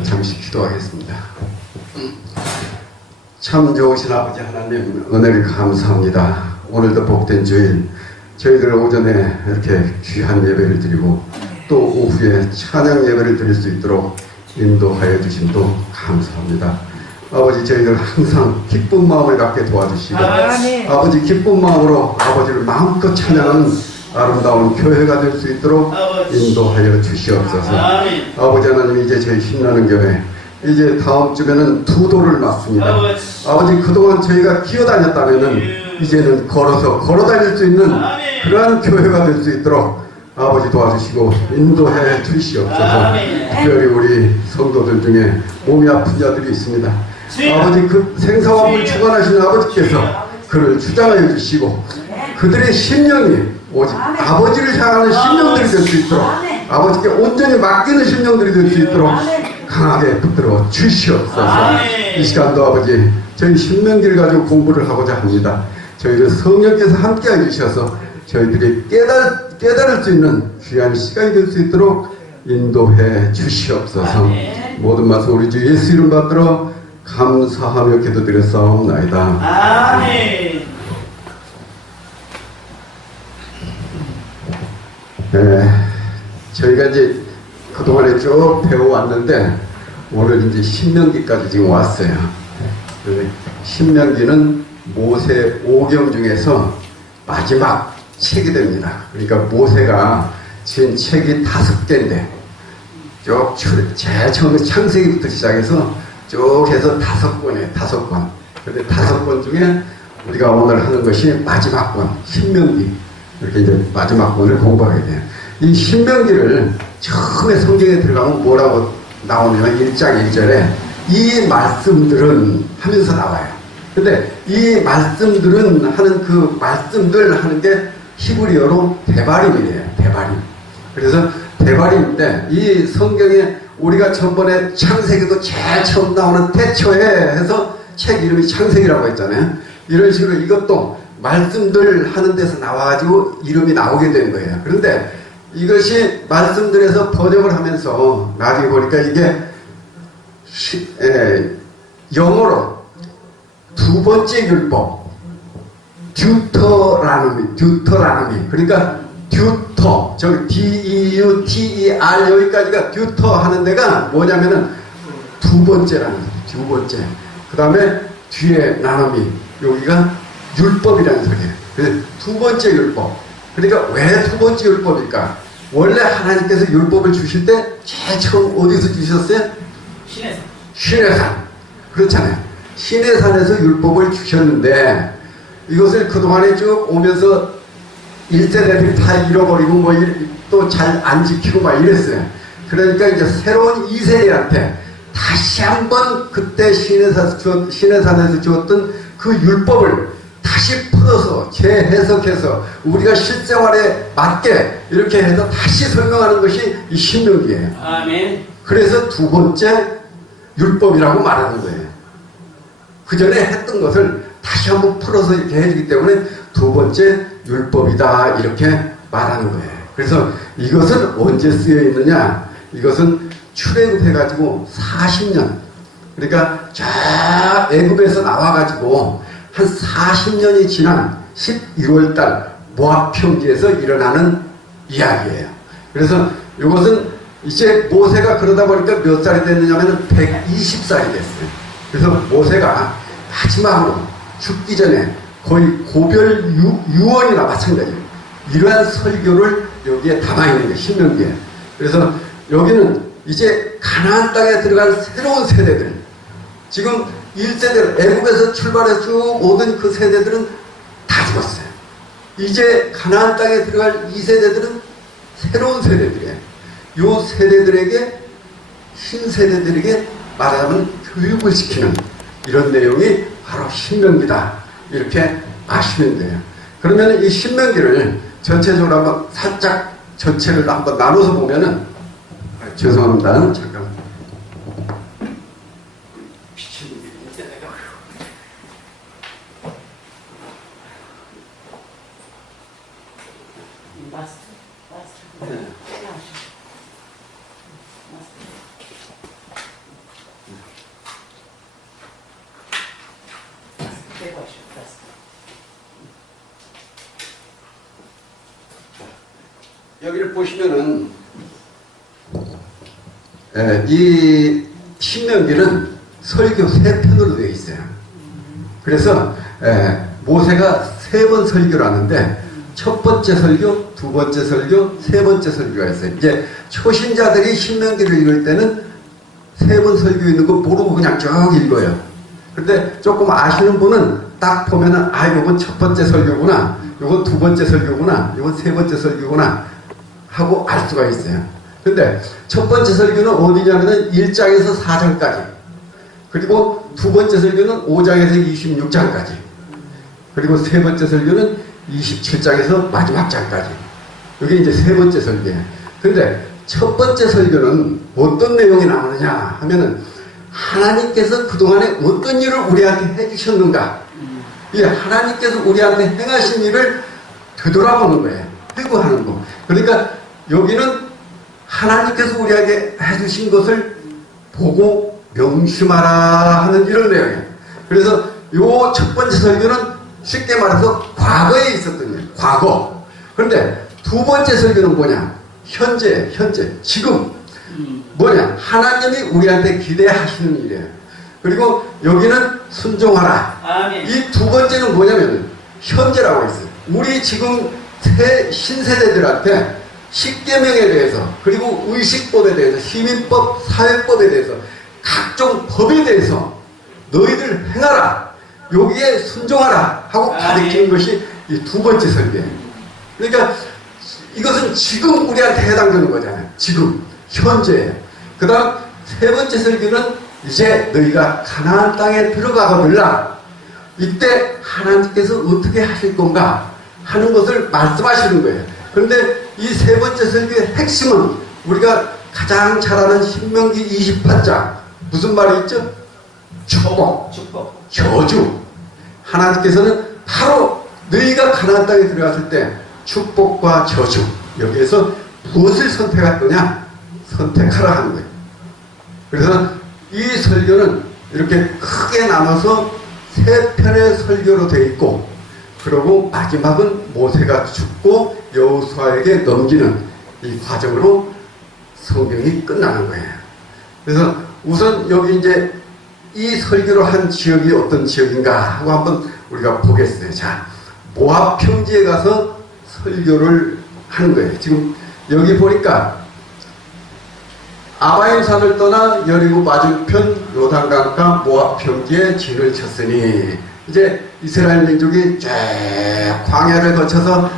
잠시 기도하겠습니다. 참 좋으신 아버지 하나님, 은혜를 감사합니다. 오늘도 복된 주일, 저희들 오전에 이렇게 귀한 예배를 드리고 또 오후에 찬양 예배를 드릴 수 있도록 인도하여 주심도 감사합니다. 아버지, 저희들 항상 기쁜 마음을 갖게 도와주시고 아버지, 기쁜 마음으로 아버지를 마음껏 찬양하는 아름다운 교회가 될 수 있도록 인도하여 주시옵소서. 아버지 하나님, 이제 저희 힘나는 교회 이제 다음 주면은 두도를 맞습니다. 아버지, 그동안 저희가 기어다녔다면은 이제는 걸어 다닐 수 있는 그러한 교회가 될 수 있도록 아버지 도와주시고 인도해 주시옵소서. 특별히 우리 성도들 중에 몸이 아픈 자들이 있습니다. 아버지, 그 생사화물 주관하시는 아버지께서 그를 주장하여 주시고 그들의 심령이 오직 아버지를 향하는 심령들이 될 수 있도록 아버지께 온전히 맡기는 심령들이 될 수 있도록 강하게 붙들어 주시옵소서. 이 시간도 아버지, 저희 신명기를 가지고 공부를 하고자 합니다. 저희를 성령께서 함께해 주셔서 저희들이 깨달을 수 있는 귀한 시간이 될 수 있도록 인도해 주시옵소서. 모든 말씀 우리 주 예수 이름 받들어 감사하며 기도드렸사옵나이다. 아멘. 저희가 이제 그동안에 쭉 배워왔는데 오늘 이제 신명기까지 지금 왔어요. 신명기는 모세 5경 중에서 마지막 책이 됩니다. 그러니까 모세가 지은 책이 5개인데 쭉 제일 처음에 창세기부터 시작해서 쭉 해서 5권이에요. 5권. 근데 5권 중에 우리가 오늘 하는 것이 마지막 권, 신명기. 이렇게 이제 마지막 권을 공부하게 돼요. 이 신명기를 처음에 성경에 들어가면 뭐라고 나오냐면 1장 1절에 이 말씀들은 하면서 나와요. 근데 이 말씀들은 하는 그 말씀들 하는 게 히브리어로 데바림이래요. 데바림. 그래서 데바림인데 이 성경에 우리가 전번에 창세기도 제일 처음 나오는 태초에 해서 책 이름이 창세기라고 했잖아요. 이런 식으로 이것도 말씀들 하는 데서 나와가지고 이름이 나오게 된 거예요. 그런데 이것이 말씀들에서 번역을 하면서 나중에 보니까 이게 영어로 두 번째 율법 듀터라노미 그러니까 듀터 저기 D-E-U-T-E-R 여기까지가 듀터 하는 데가 뭐냐면은 두 번째라는 거예요. 두 번째. 그 다음에 뒤에 나눔이 여기가 율법이라는 소리예요. 그래서 두 번째 율법. 그러니까 왜 두 번째 율법일까? 원래 하나님께서 율법을 주실 때 제일 처음 어디서 주셨어요? 시내산. 그렇잖아요. 시내산에서 율법을 주셨는데 이것을 그동안에 쭉 오면서 1세대들이 다 잃어버리고 뭐 또 잘 안 지키고 막 이랬어요. 그러니까 이제 새로운 2세대한테 다시 한번 그때 시내산에서 주었던 그 율법을 다시 풀어서 재해석해서 우리가 실생활에 맞게 이렇게 해서 다시 설명하는 것이 이 신명기예요. 아멘. 그래서 두 번째 율법이라고 말하는 거예요. 그 전에 했던 것을 다시 한번 풀어서 이렇게 해주기 때문에 두 번째 율법이다 이렇게 말하는 거예요. 그래서 이것은 언제 쓰여 있느냐? 이것은 출애굽해가지고 40년 그러니까 저 애굽에서 나와가지고 한 40년이 지난 11월달 모압 평지에서 일어나는 이야기예요. 그래서 이것은 이제 모세가 그러다 보니까 몇 살이 됐느냐면 120살이 됐어요. 그래서 모세가 마지막으로 죽기 전에 거의 고별 유언이나 마찬가지예요. 이러한 설교를 여기에 담아있는 게 신명기에. 그래서 여기는 이제 가나안 땅에 들어갈 새로운 세대들 지금 1세대를 애굽에서 출발해서 쭉 오던 그 세대들은 다 죽었어요. 이제 가나안 땅에 들어갈 2세대들은 새로운 세대들이에요. 이 세대들에게 신세대들에게 말하자면 교육을 시키는 이런 내용이 바로 신명기다 이렇게 아시면 돼요. 그러면 이 신명기를 전체적으로 한번 살짝 전체를 한번 나눠서 보면은 죄송합니다. 잠깐. 여기를 보시면은 이 신명기는 설교 3편으로 되어 있어요. 그래서 모세가 3번 설교를 하는데 첫 번째 설교, 두 번째 설교, 세 번째 설교가 있어요. 이제 초신자들이 신명기를 읽을 때는 3번 설교 있는 거 모르고 그냥 쭉 읽어요. 근데 조금 아시는 분은 딱 보면은 아, 이건 첫 번째 설교구나, 이건 두 번째 설교구나, 이건 세 번째 설교구나 하고 알 수가 있어요. 근데 첫 번째 설교는 어디냐면은 1장에서 4장까지, 그리고 두 번째 설교는 5장에서 26장까지, 그리고 세 번째 설교는 27장에서 마지막 장까지. 이게 이제 세 번째 설교예요. 근데 첫 번째 설교는 어떤 내용이 나오느냐 하면은 하나님께서 그동안에 어떤 일을 우리한테 해주셨는가, 이 하나님께서 우리한테 행하신 일을 되돌아보는 거예요. 회고하는 거. 그러니까 여기는 하나님께서 우리에게 해주신 것을 보고 명심하라 하는 이런 내용이에요. 그래서 요 첫 번째 설교는 쉽게 말해서 과거에 있었던 일, 과거. 그런데 두 번째 설교는 뭐냐? 현재, 지금. 뭐냐? 하나님이 우리한테 기대하시는 일이에요. 그리고 여기는 순종하라. 아멘. 이 두 번째는 뭐냐면 현재라고 있어요. 우리 지금 신세대들한테 십계명에 대해서, 그리고 의식법에 대해서, 시민법, 사회법에 대해서, 각종 법에 대해서 너희들 행하라, 여기에 순종하라 하고 가르치는 것이 이 두 번째 설교예요. 그러니까 이것은 지금 우리한테 해당되는 거잖아요. 지금 현재. 그 다음 세 번째 설교는 이제 너희가 가나안 땅에 들어가거들라, 이때 하나님께서 어떻게 하실 건가 하는 것을 말씀하시는 거예요. 그런데 이 세 번째 설교의 핵심은 우리가 가장 잘 아는 신명기 28장 무슨 말이 있죠? 축복, 저주. 하나님께서는 바로 너희가 가나안 땅에 들어갔을 때 축복과 저주, 여기에서 무엇을 선택할 거냐? 선택하라 하는 거예요. 그래서 이 설교는 이렇게 크게 나눠서 3편의 설교로 되어 있고, 그리고 마지막은 모세가 죽고 여호수아에게 넘기는 이 과정으로 성경이 끝나는 거예요. 그래서 우선 여기 이제 이 설교를 한 지역이 어떤 지역인가 하고 한번 우리가 보겠어요. 자, 모압 평지에 가서 설교를 하는 거예요. 지금 여기 보니까 아바임 산을 떠나 여리고 맞은편 요단강가 모압 평지에 진을 쳤으니, 이제 이스라엘 민족이 쫙 광야를 거쳐서 다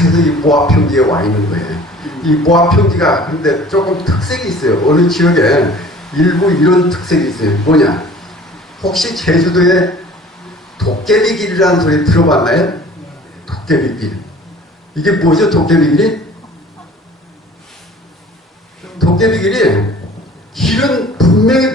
해서 이 모압 평지에 와 있는 거예요. 이 모압 평지가 근데 조금 특색이 있어요. 어느 지역에 일부 이런 특색이 있어요. 뭐냐? 혹시 제주도에 도깨비길이라는 소리 들어봤나요? 도깨비길. 이게 뭐죠? 도깨비길이? 도깨비길이 길은 분명히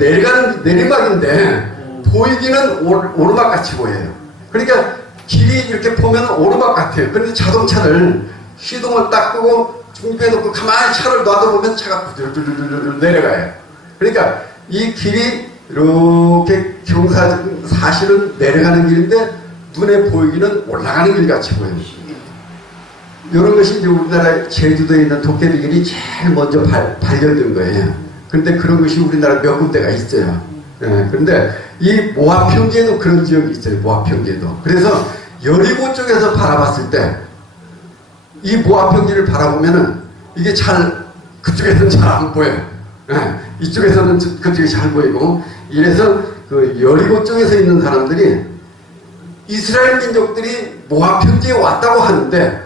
내리막인데 보이기는 오르막같이 보여요. 그러니까 길이 이렇게 보면 오르막 같아요. 그런데 자동차를 시동을 딱 끄고 중간에 놓고 가만히 차를 놔둬보면 차가 부들부들 내려가요. 그러니까 이 길이 이렇게 사실은 내려가는 길인데 눈에 보이기는 올라가는 길 같이 보여요. 이런 것이 이제 우리나라 제주도에 있는 도깨비길이 제일 먼저 발견된 거예요. 그런데 그런 것이 우리나라 몇 군데가 있어요. 그런데 이 모압 평지에도 그런 지역이 있어요. 모압 평지에도. 그래서 여리고 쪽에서 바라봤을 때 이 모압 평지를 바라보면은 이게 그쪽에서는 잘 안 보여요. 이쪽에서는 그쪽이 잘 보이고, 이래서 그 여리고 쪽에서 있는 사람들이 이스라엘 민족들이 모압 평지에 왔다고 하는데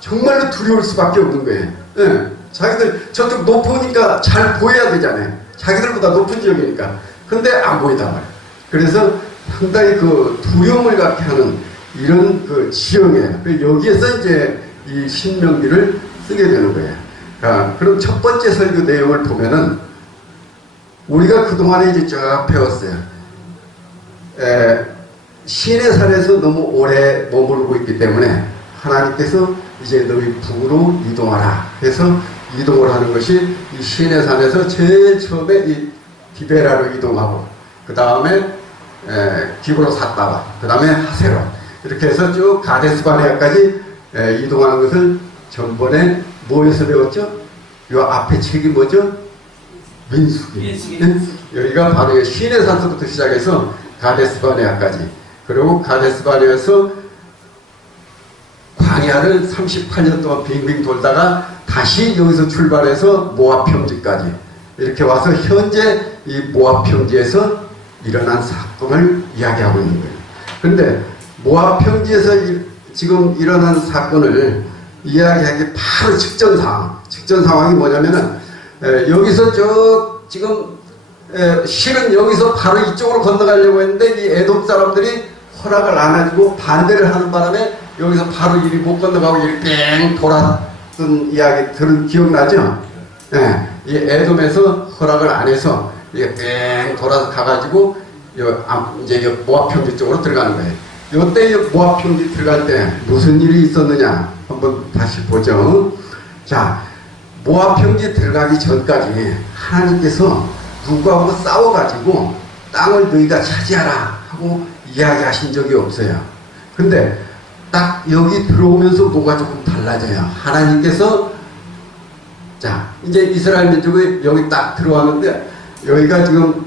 정말로 두려울 수밖에 없는 거예요. 자기들 저쪽 높으니까 잘 보여야 되잖아요. 자기들보다 높은 지역이니까. 근데 안 보이단 말이에요. 그래서 상당히 그 두려움을 갖게 하는 이런 그 지형이에요. 여기에서 이제 이 신명기를 쓰게 되는 거예요. 그럼 첫 번째 설교 내용을 보면은 우리가 그동안에 이제 쭉 배웠어요. 시내산에서 너무 오래 머무르고 있기 때문에 하나님께서 이제 너희 북으로 이동하라 해서 이동을 하는 것이 이 시내산에서 제일 처음에 이 디베라로 이동하고, 그 다음에 기브로 삿다바, 그 다음에 하세론, 이렇게 해서 쭉 가데스 바네아까지 이동하는 것을 전번에 뭐에서 배웠죠? 요 앞에 책이 뭐죠? 민수기. 여기가 바로 시내 산서부터 시작해서 가데스바네아까지, 그리고 가데스바네아에서 광야를 38년 동안 빙빙 돌다가 다시 여기서 출발해서 모압 평지까지 이렇게 와서 현재 이 모압 평지에서 일어난 사건을 이야기하고 있는 거예요. 그런데 모압 평지에서 지금 일어난 사건을 이야기하기 바로 직전 상황이 뭐냐면은 여기서 지금 실은 여기서 바로 이쪽으로 건너가려고 했는데 이 에돔 사람들이 허락을 안 해주고 반대를 하는 바람에 여기서 바로 이리 못 건너가고 이리 뺑 돌았던 이야기 들은 기억나죠? 예, 이 에돔에서 허락을 안 해서 이게 뺑 돌아서 가가지고 이제 모압 평지 쪽으로 들어가는 거예요. 요때 모압 평지 들어갈 때 무슨 일이 있었느냐 한번 다시 보죠. 자, 모압 평지 들어가기 전까지 하나님께서 누구하고 싸워가지고 땅을 너희가 차지하라 하고 이야기하신 적이 없어요. 근데 딱 여기 들어오면서 뭐가 조금 달라져요. 하나님께서 자, 이제 이스라엘 민족이 여기 딱 들어왔는데 여기가 지금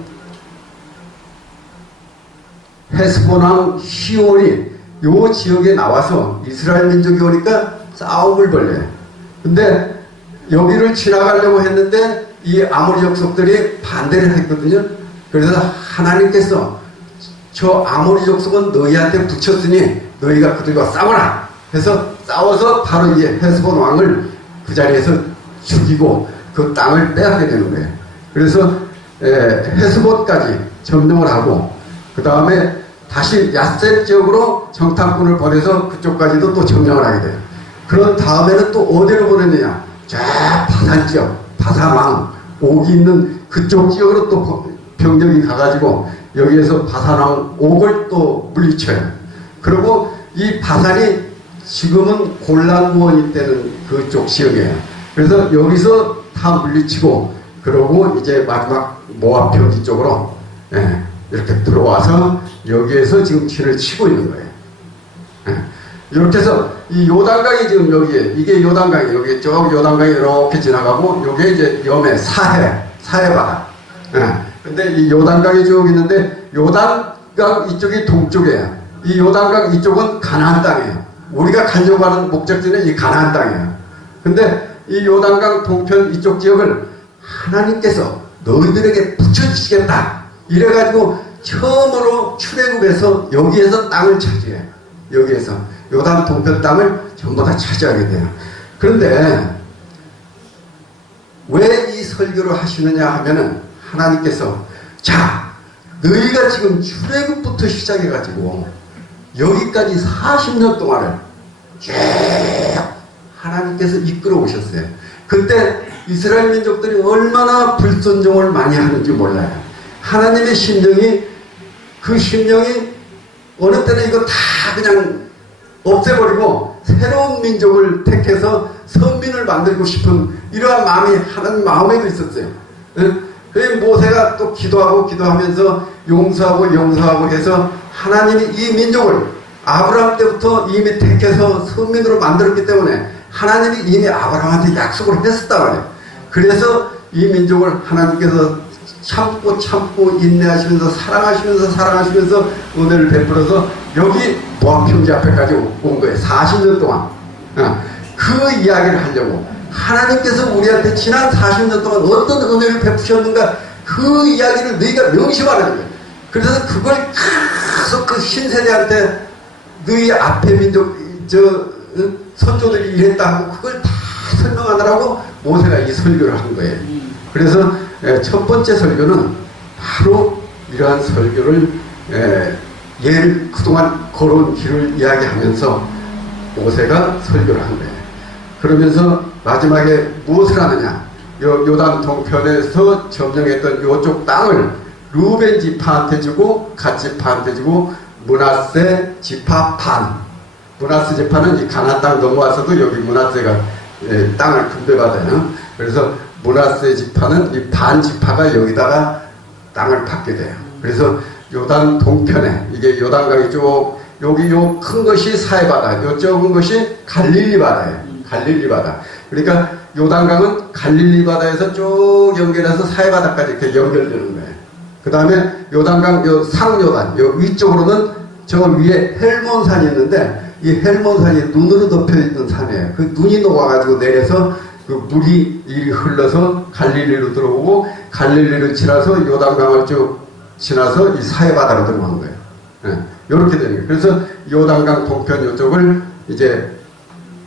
헤스본 왕 시온이 요 지역에 나와서 이스라엘 민족이 오니까 싸움을 벌려요. 근데 여기를 지나가려고 했는데 이 아모리 족속들이 반대를 했거든요. 그래서 하나님께서 저 아모리 족속은 너희한테 붙였으니 너희가 그들과 싸워라 해서 싸워서 바로 이 헤스본 왕을 그 자리에서 죽이고 그 땅을 빼앗게 되는 거예요. 그래서 헤스본까지 점령을 하고 그 다음에 다시 야셋 지역으로 정탐꾼을 보내서 그쪽까지도 또 점령을 하게 돼요. 그런 다음에는 또 어디로 보내느냐, 저 바산 지역, 바산왕 옥이 있는 그쪽 지역으로 또 병력이 가가지고 여기에서 바산왕 옥을 또 물리쳐요. 그리고 이 바산이 지금은 골란구원이 되는 그쪽 지역이에요. 그래서 여기서 다 물리치고 그러고 이제 마지막 모압 평지 쪽으로 이렇게 들어와서 여기에서 지금 진을 치고 있는 거예요. 이렇게 해서 이 요단강이 지금 여기에 이게 요단강이 여기 쭉 요단강이 이렇게 지나가고 요게 이제 염해 사해 바다. 근데 이 요단강이 쭉 있는데 요단강 이쪽이 동쪽이에요. 이 요단강 이쪽은 가나안 땅이에요. 우리가 가려고 하는 목적지는 이 가나안 땅이에요. 근데 이 요단강 동편 이쪽 지역을 하나님께서 너희들에게 붙여주시겠다 이래가지고 처음으로 출애굽해서 여기에서 땅을 차지해요. 여기에서 요단 동편 땅을 전부 다 차지하게 돼요. 그런데 왜 이 설교를 하시느냐 하면은 하나님께서 자, 너희가 지금 출애굽부터 시작해가지고 여기까지 40년 동안을 쭉 하나님께서 이끌어 오셨어요. 그때 이스라엘 민족들이 얼마나 불순종을 많이 하는지 몰라요. 하나님의 심정이 그 심령이 어느 때는 이거 다 그냥 없애버리고 새로운 민족을 택해서 선민을 만들고 싶은 이러한 마음이 하나님 마음에도 있었어요. 그래서 모세가 또 기도하면서 용서하고 해서 하나님이 이 민족을 아브라함 때부터 이미 택해서 선민으로 만들었기 때문에 하나님이 이미 아브라함한테 약속을 했었다 말이에요. 그래서 이 민족을 하나님께서 참고 인내하시면서 사랑하시면서 은혜를 베풀어서 여기 모압 평지 앞에까지 온 거예요. 40년 동안. 그 이야기를 하려고 하나님께서 우리한테 지난 40년 동안 어떤 은혜를 베푸셨는가 그 이야기를 너희가 명심하라는 거예요. 그래서 그걸 계속 그 신세대한테 너희 앞에 민족 선조들이 이랬다 하고 그걸 다 설명하느라고 모세가 이 설교를 한 거예요. 그래서 첫 번째 설교는 바로 이러한 설교를 얘를 그동안 걸어온 길을 이야기하면서 모세가 설교를 한 거예요. 그러면서 마지막에 무엇을 하느냐, 요단 동편에서 점령했던 요쪽 땅을 루벤 지파한테 주고 갓 지파한테 주고 므낫세 지파 반, 므낫세 지파는 이 가나안 땅 넘어와서도 여기 므낫세가 땅을 분배받아요. 그래서 므낫세 지파는 이 반 지파가 여기다가 땅을 받게 돼요. 그래서 요단 동편에 이게 요단강이 쭉 여기 요 큰 것이 사해 바다, 요 적은 것이 갈릴리 바다예요. 갈릴리 바다. 그러니까 요단강은 갈릴리 바다에서 쭉 연결해서 사해바다까지 이렇게 연결되는 거예요. 그 다음에 요단강, 요 상요단, 요 위쪽으로는 저 위에 헬몬산이 있는데 이 헬몬산이 눈으로 덮여 있는 산이에요. 그 눈이 녹아가지고 내려서 그 물이 이리 흘러서 갈릴리로 들어오고 갈릴리를 지나서 요단강을 쭉 지나서 이 사해바다로 들어가는 거예요. 이렇게 되는 거예요. 그래서 요단강 동편 이쪽을 이제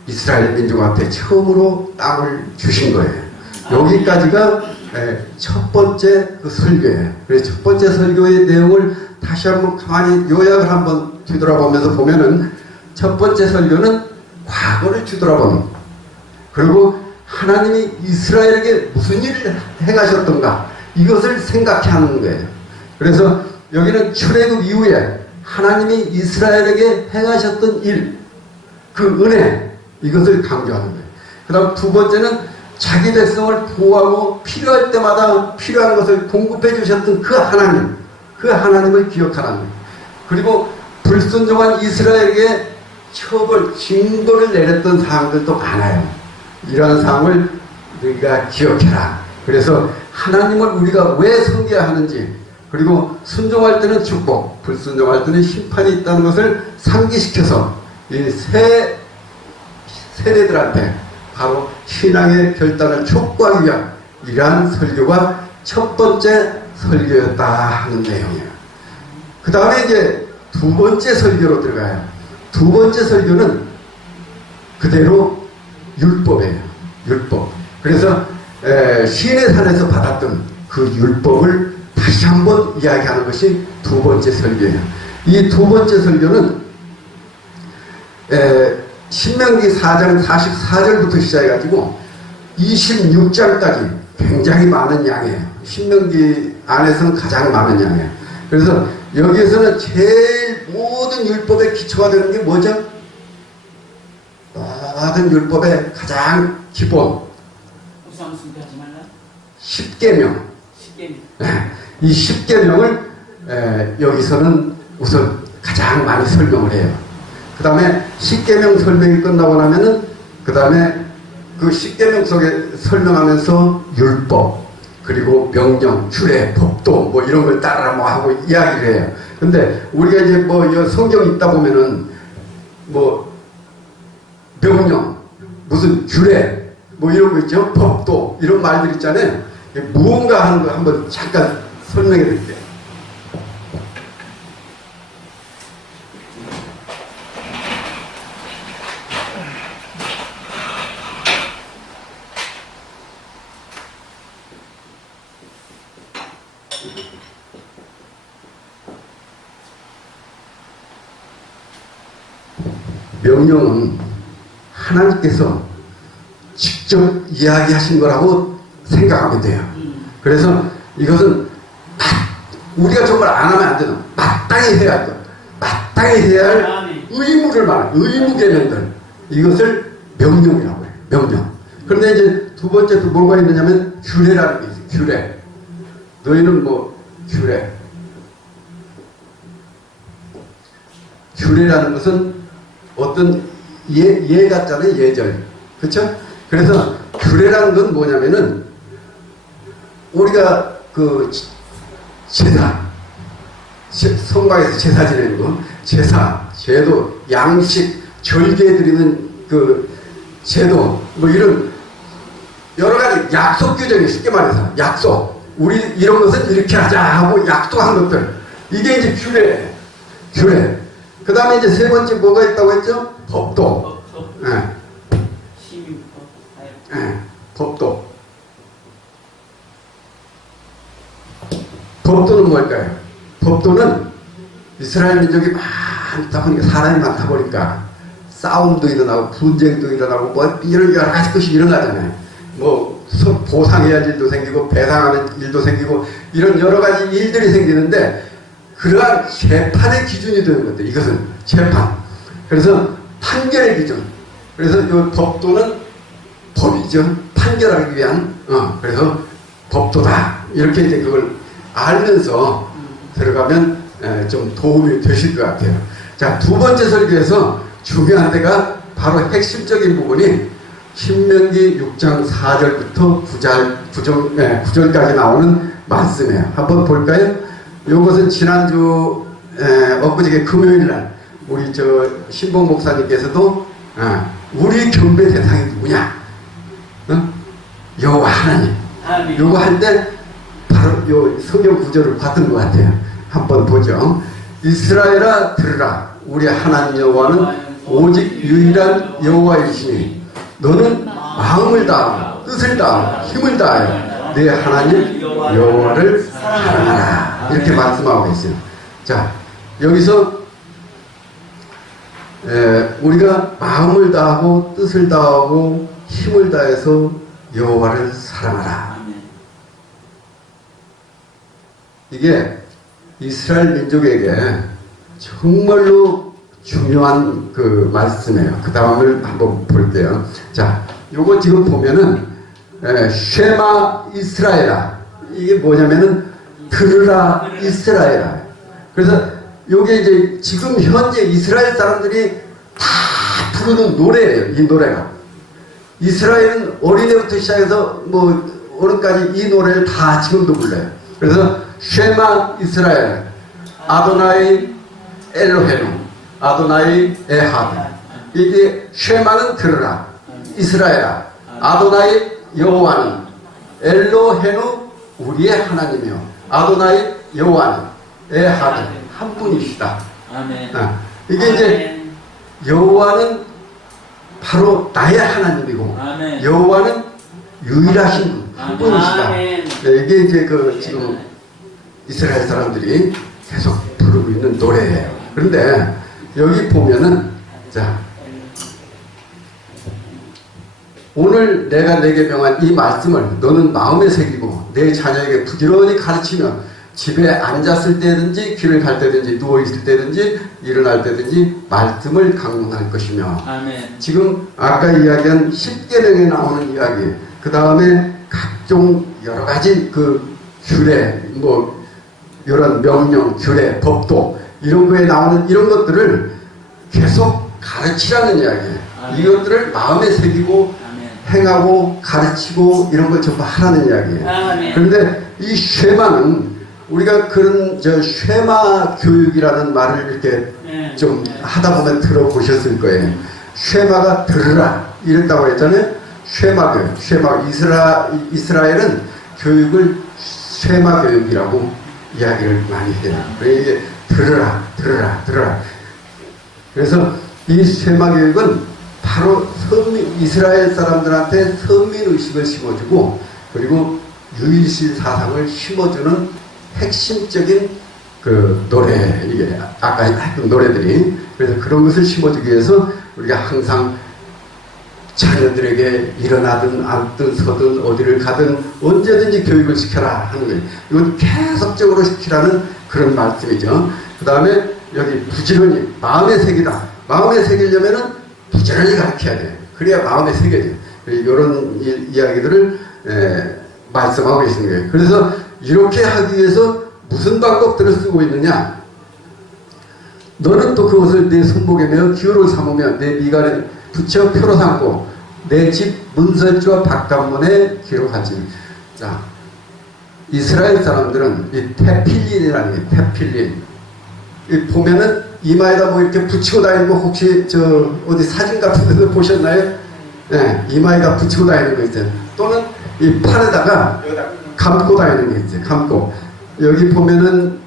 이스라엘 민족한테 처음으로 땅을 주신 거예요. 여기까지가 첫 번째 그 설교예요. 그래서 첫 번째 설교의 내용을 다시 한번 가만히 요약을 한번 뒤돌아보면서 보면은 첫 번째 설교는 과거를 뒤돌아보는, 그리고 하나님이 이스라엘에게 무슨 일을 행하셨던가 이것을 생각해 하는 거예요. 그래서 여기는 출애굽 이후에 하나님이 이스라엘에게 행하셨던 일, 그 은혜, 이것을 강조하는 거예요. 그 다음 두 번째는 자기 백성을 보호하고 필요할 때마다 필요한 것을 공급해 주셨던 그 하나님, 그 하나님을 기억하라는 거예요. 그리고 불순종한 이스라엘에게 처벌, 징벌을 내렸던 사항들도 많아요. 이러한 사항을 우리가 기억해라. 그래서 하나님을 우리가 왜 섬겨야 하는지, 그리고 순종할 때는 축복, 불순종할 때는 심판이 있다는 것을 상기시켜서 이 세대들한테 바로 신앙의 결단을 촉구하기 위한 이러한 설교가 첫 번째 설교였다 하는 내용이에요. 그 다음에 이제 두 번째 설교로 들어가요. 두 번째 설교는 그대로 율법이에요. 율법. 그래서 시내산에서 받았던 그 율법을 다시 한번 이야기하는 것이 두 번째 설교예요. 이 두 번째 설교는 신명기 4장 44절부터 시작해가지고 26장까지 굉장히 많은 양이에요. 신명기 안에서는 가장 많은 양이에요. 그래서 여기에서는 제일 모든 율법의 기초가 되는 게 뭐죠? 모든 율법의 가장 기본 십계명. 이 십계명을 여기서는 우선 가장 많이 설명을 해요. 그 다음에 십계명 설명이 끝나고 나면은 그 다음에 그 십계명 속에 설명하면서 율법, 그리고 명령, 규례, 법도 뭐 이런 걸 따라 뭐 하고 이야기를 해요. 근데 우리가 이제 뭐 성경 읽다 보면은 뭐 명령, 무슨 규례 뭐 이런 거 있죠. 법도 이런 말들 있잖아요. 무언가 하는 거 한번 잠깐 설명해 드릴게요. 명령은 하나님께서 직접 이야기하신 거라고 생각하면 돼요. 그래서 이것은 우리가 정말 안 하면 안 되는, 마땅히 해야 할 것, 마땅히 해야 할 의무를 말하는 의무계명들, 이것을 명령이라고 해요. 명령. 그런데 이제 두 번째 또 뭐가 있느냐면 규례라는 게 있어요. 규례. 너희는 뭐 규례. 규례라는 것은 어떤 예 같잖아요. 예절. 그렇죠? 그래서 규례라는 건 뭐냐면은 우리가 그 제사, 성곽에서 제사 지내는 거, 제사, 제도, 양식, 절개 드리는 그 제도, 뭐 이런 여러 가지 약속 규정이, 쉽게 말해서 약속. 우리 이런 것은 이렇게 하자 하고 약속한 것들. 이게 이제 규례예요. 규례. 그 다음에 이제 세 번째 뭐가 있다고 했죠? 법도. 법도. 법도는 뭘까요? 법도는 이스라엘 민족이 많다 보니까, 사람이 많다 보니까 싸움도 일어나고 분쟁도 일어나고 뭐 이런 여러 가지 것이 일어나잖아요. 뭐 보상해야 할 일도 생기고 배상하는 일도 생기고 이런 여러 가지 일들이 생기는데, 그러한 재판의 기준이 되는 건데, 이것은 재판. 그래서 판결의 기준. 그래서 이 법도는 법이죠. 판결하기 위한, 그래서 법도다. 이렇게 이제 그걸 알면서 들어가면 좀 도움이 되실 것 같아요. 자, 두 번째 설교에서 중요한 데가 바로 핵심적인 부분이 신명기 6장 4절부터 9절까지 나오는 말씀이에요. 한번 볼까요? 이것은 지난주 엊그저께 금요일날 우리 신봉 목사님께서도 우리 경배 대상이 누구냐? 여호와 하나님. 요거 할 때 바로 요 성경 구절을 봤던 것 같아요. 한번 보죠. 이스라엘아 들으라. 우리 하나님 여호와는 오직 유일한 여호와이시니 너는 마음을 다하고 뜻을 다하고 힘을 다하여 내 하나님 여호와를 사랑하라. 이렇게 말씀하고 있어요. 자, 여기서 우리가 마음을 다하고 뜻을 다하고 힘을 다해서 여호와를 사랑하라. 이게 이스라엘 민족에게 정말로 중요한 그 말씀이에요. 그 다음을 한번 볼게요. 자, 요거 지금 보면은 쉐마 이스라엘아. 이게 뭐냐면은 들으라 이스라엘아. 그래서 요게 이제 지금 현재 이스라엘 사람들이 다 부르는 노래예요. 이 노래가. 이스라엘은 어린애부터 시작해서 뭐 어른까지 이 노래를 다 지금도 불러요. 그래서 쉐마 이스라엘 아도나이 엘로헤누 아도나이 에하드. 이게 쉐마는 들으라 이스라엘아 아도나이 여호와는 엘로헤누 우리의 하나님이요 아도나이 여호와는 에하드 한 분이시다. 아멘. 이게 이제 여호와는 바로 나의 하나님이고 아멘. 여호와는 유일하신 한 분이시다. 네, 이게 이제 지금 이스라엘 사람들이 계속 부르고 있는 노래예요. 그런데 여기 보면은 자 오늘 내가 내게 명한 이 말씀을 너는 마음에 새기고 내 자녀에게 부지런히 가르치며 집에 앉았을 때든지 길을 갈 때든지 누워있을 때든지 일어날 때든지 말씀을 강론할 것이며 아멘. 지금 아까 이야기한 10계명에 나오는 이야기 그 다음에 각종 여러가지 그 규례 뭐 이런 명령 규례 법도 이런 거에 나오는 이런 것들을 계속 가르치라는 이야기예요. 아멘. 이것들을 마음에 새기고 아멘. 행하고 가르치고 이런 걸 전부 하라는 이야기예요. 아멘. 그런데 이 쉐마는 우리가 그런 쉐마 교육이라는 말을 이렇게 좀 하다 보면 들어보셨을 거예요. 쉐마가 들으라 이랬다고 했잖아요. 쉐마 교육, 쉐마 이스라엘은 교육을 쉐마 교육이라고 이야기를 많이 해요. 이게 들으라, 들으라, 들으라. 그래서 이 쉐마 교육은 바로 이스라엘 사람들한테 선민의식을 심어주고 그리고 유일신 사상을 심어주는 핵심적인 그 노래, 이게 아까 했던 노래들이 그래서 그런 것을 심어주기 위해서 우리가 항상 자녀들에게 일어나든 앉든 서든 어디를 가든 언제든지 교육을 시켜라 하는 거예요. 이건 계속적으로 시키라는 그런 말씀이죠. 그 다음에 여기 부지런히 마음에 새기다. 마음에 새기려면은 부지런히 가르쳐야 돼요. 그래야 마음에 새겨져요. 이런 이야기들을 말씀하고 계시는 거예요. 그래서 이렇게 하기 위해서 무슨 방법들을 쓰고 있느냐? 너는 또 그것을 내 손목에 매어 기호를 삼으며 내 미간에 붙여 표로 삼고 내 집 문설주와 바깥문에 기록하지. 자, 이스라엘 사람들은 이 테필린이라는 게 테필린. 보면은 이마에다 뭐 이렇게 붙이고 다니는 거 혹시 어디 사진 같은 데서 보셨나요? 네, 이마에다 붙이고 다니는 거 있어요. 또는 이 팔에다가 감고 다니는 게 있어요. 감고. 여기 보면은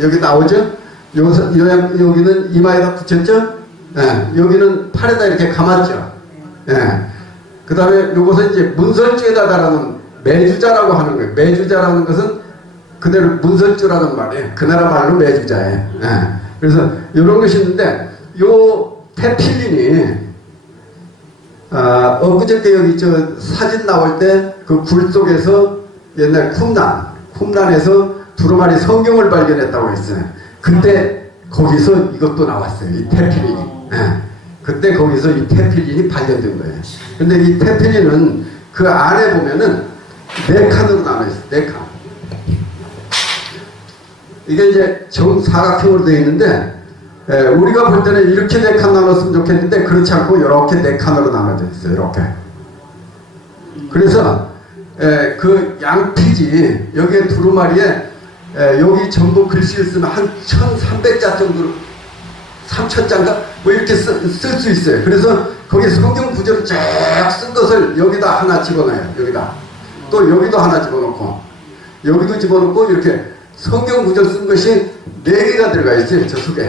여기 나오죠? 여기는 이마에다 붙였죠? 여기는 팔에다 이렇게 감았죠? 그 다음에 요것은 이제 문설주에다 달아놓은 매주자라고 하는 거예요. 매주자라는 것은 그대로 문설주라는 말이에요. 그 나라 말로 매주자예요. 그래서 이런 것이 있는데 요 테필린이 엊그저께 여기 사진 나올 때 그 굴 속에서 옛날 쿰란에서 두루마리 성경을 발견했다고 했어요. 그때 거기서 이것도 나왔어요. 이 테필린이. 그때 거기서 이 테필린이 발견된 거예요. 근데 이 테필린은 그 안에 보면은 4칸으로 나눠 있어요. 4칸. 이게 이제 정사각형으로 되어 있는데 우리가 볼 때는 이렇게 네 칸 나눴으면 좋겠는데 그렇지 않고 이렇게 네 칸으로 나눠져 있어요. 이렇게. 그래서 그 양피지 여기에 두루마리에 여기 전부 글씨를 쓰면 한 1300자 정도로 3000자인가 뭐 이렇게 쓸 수 있어요. 그래서 거기에 성경 구절을 쫙 쓴 것을 여기다 하나 집어넣어요. 여기다 또 여기도 하나 집어넣고 여기도 집어넣고 이렇게 성경 구절 쓴 것이 4개가 들어가 있어요. 저 속에.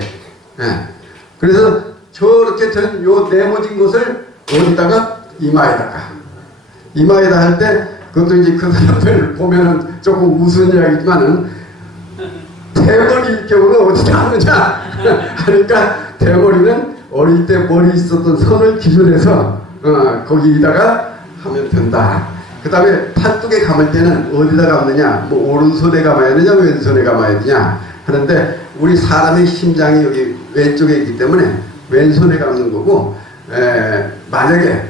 그래서 저렇게 된 요 네모진 것을 어디다가 이마에다 할 때 그것도 이제 그 사람들 보면은 조금 우스운 이야기지만은 대머리일 경우는 어디다 하느냐 하니까 대머리는 어릴 때 머리 있었던 선을 기준해서 거기다가 하면 된다. 그 다음에 팔뚝에 감을 때는 어디다 감느냐, 뭐 오른손에 감아야 되냐 왼손에 감아야 되냐 하는데 우리 사람의 심장이 여기 왼쪽에 있기 때문에 왼손에 감는 거고, 만약에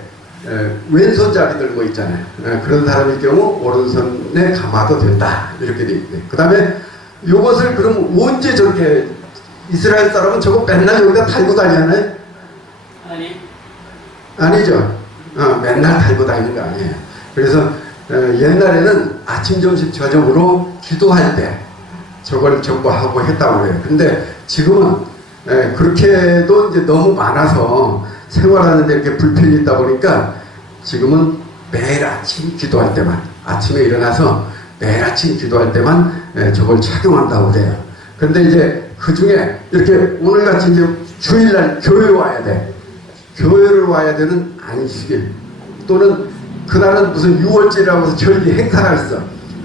왼손잡이 들고 있잖아요. 그런 사람일 경우 오른손에 감아도 된다 이렇게 돼 있고요. 그 다음에 요것을 그럼 언제 저렇게 이스라엘 사람은 저거 맨날 여기다 달고 다니나요? 아니죠. 맨날 달고 다니는 거 아니에요. 그래서 옛날에는 아침 점심 저녁으로 기도할 때 저걸 전부 하고 했다고 해요. 근데 지금은 그렇게도 이제 너무 많아서 생활하는데 이렇게 불편이 있다 보니까 지금은 매일 아침 기도할 때만, 아침에 일어나서 매일 아침 기도할 때만 저걸 착용한다고 그래요. 근데 이제 그 중에 이렇게 오늘같이 이제 주일날 교회 와야 돼. 교회를 와야 되는 안식일 또는 그날은 무슨 6월절이라고 해서 절기 행사가 있어.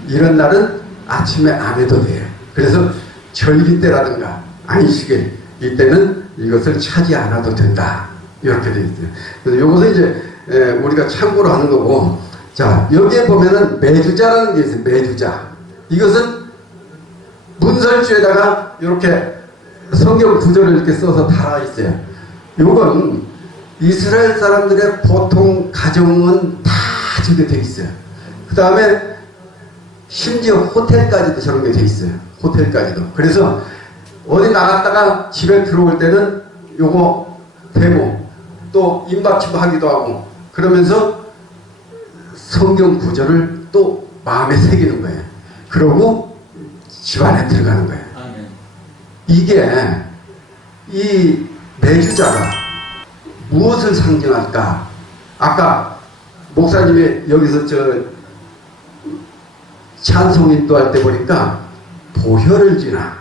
이런 날은 아침에 안 해도 돼요. 그래서 절기 때라든가 안식일 이때는 이것을 차지 않아도 된다. 이렇게 되어 있어요. 그래서 이것은 이제 우리가 참고로 하는 거고, 자 여기에 보면은 매주자라는 게 있어요. 매주자. 이것은 문설주에다가 이렇게 성경 구절을 이렇게 써서 달아 있어요. 요건 이스라엘 사람들의 보통 가정은 다 저게 돼 있어요. 그 다음에 심지어 호텔까지도 저런 게 돼 있어요. 호텔까지도. 그래서 어디 나갔다가 집에 들어올 때는 요거 대고 또 임박치고 하고 그러면서 성경 구절을 또 마음에 새기는 거예요. 그러고 집안에 들어가는 거예요. 이게 이 매주자가 무엇을 상징할까? 아까 목사님이 여기서 저 찬송 인도할 때 보니까 보혈을 지나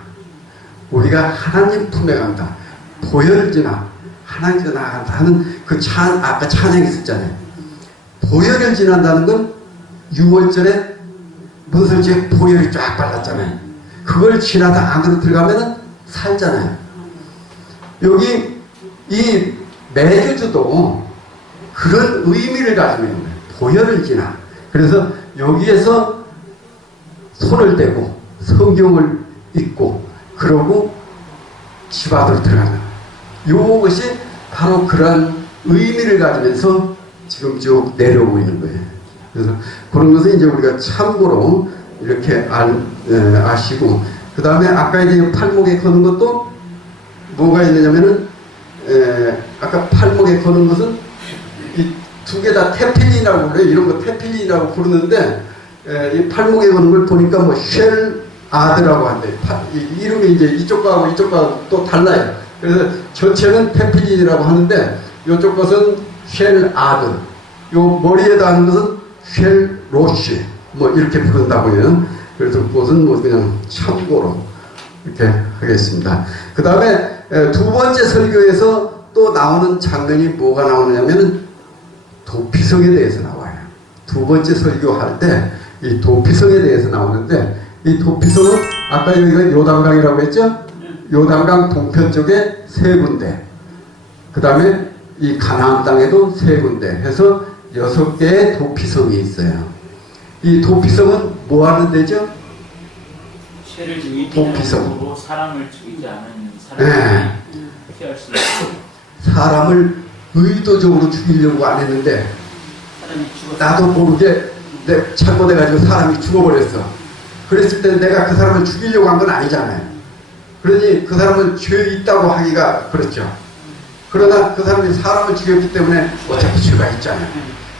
우리가 하나님 품에 간다. 보혈을 지나 하나님 품에 나간다 하는 그 아까 찬양이 있었잖아요. 보혈을 지난다는 건 6월절에 문설주에 보혈이 쫙 발랐잖아요. 그걸 지나다 안으로 들어가면은 살잖아요. 여기 이 매주도 그런 의미를 가지고 있는 거예요. 보혈을 지나. 그래서 여기에서 손을 떼고 성경을 읽고 그러고 집 안으로 들어가는 이것이 바로 그런 의미를 가지면서 지금 쭉 내려오고 있는 거예요. 그래서 그런 것은 이제 우리가 참고로 이렇게 아시고, 그 다음에 아까 이제 팔목에 거는 것도 뭐가 있느냐면은 아까 팔목에 거는 것은 이 두 개 다 테필린이라고 그래요. 이런 거 테필린이라고 부르는데 이 팔목에 거는 걸 보니까 뭐 쉘 아드라고 한대. 이름이 이제 이쪽하고 이쪽하고 또 달라요. 그래서 전체는 테필린이라고 하는데 이쪽 것은 쉘 아드, 요 머리에다 하는 것은 쉘 로시 뭐 이렇게 부른다고 해요. 그래서 그것은 뭐 그냥 참고로 이렇게 하겠습니다. 그 다음에 두 번째 설교에서 또 나오는 장면이 뭐가 나오느냐면은 도피성에 대해서 나와요. 두 번째 설교할 때 이 도피성에 대해서 나오는데, 이 도피성은 아까 여기가 요단강이라고 했죠? 요단강 동편 쪽에 3군데, 그 다음에 이 가나안 땅에도 3군데 해서 6개의 도피성이 있어요. 이 도피성은 뭐 하는 데죠? 죄를 죽이지 도피성. 않고 사람을 죽이지 않은 사람이 피할 수 있고, 사람을 의도적으로 죽이려고 안 했는데 사람이 죽었어. 나도 모르게 잘못해가지고 사람이 죽어버렸어. 그랬을 때 내가 그 사람을 죽이려고 한 건 아니잖아요. 그러니 그 사람은 죄 있다고 하기가 그렇죠. 그러나 그 사람이 사람을 죽였기 때문에 어차피 죄가 있잖아요.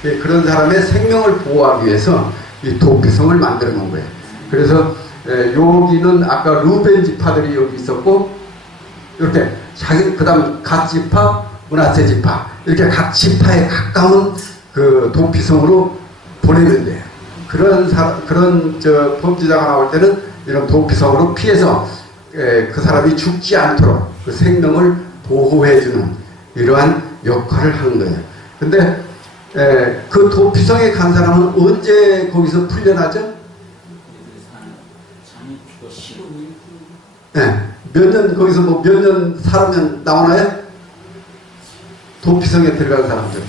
예, 그런 사람의 생명을 보호하기 위해서 이 도피성을 만들어 놓은 거예요. 그래서 여기는 아까 루벤 지파들이 여기 있었고, 이렇게 자기 그다음 각 지파, 므낫세 지파 이렇게 각 지파에 가까운 그 도피성으로 보내는데요. 그런 범죄자가 나올 때는 이런 도피성으로 피해서 그 사람이 죽지 않도록 그 생명을 보호해주는 이러한 역할을 하는 거예요. 근데 그 도피성에 간 사람은 언제 거기서 풀려나죠? 몇 년 거기서 뭐 몇 년 살면 나오나요? 도피성에 들어간 사람들.